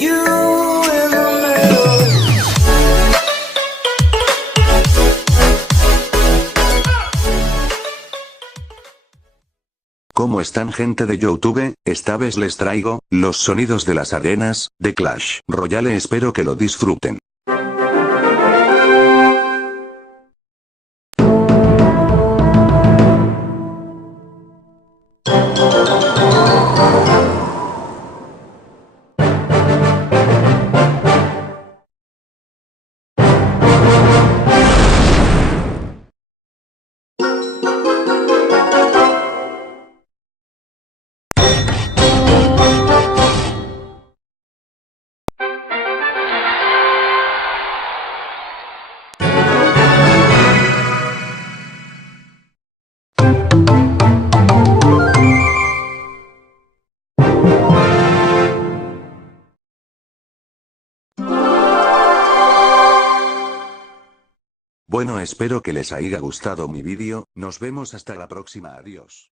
You in the middle. ¿Cómo están, gente de YouTube? Esta vez les traigo los sonidos de las arenas de Clash Royale. Espero que lo disfruten. Bueno, espero que les haya gustado mi vídeo. Nos vemos hasta la próxima. Adiós.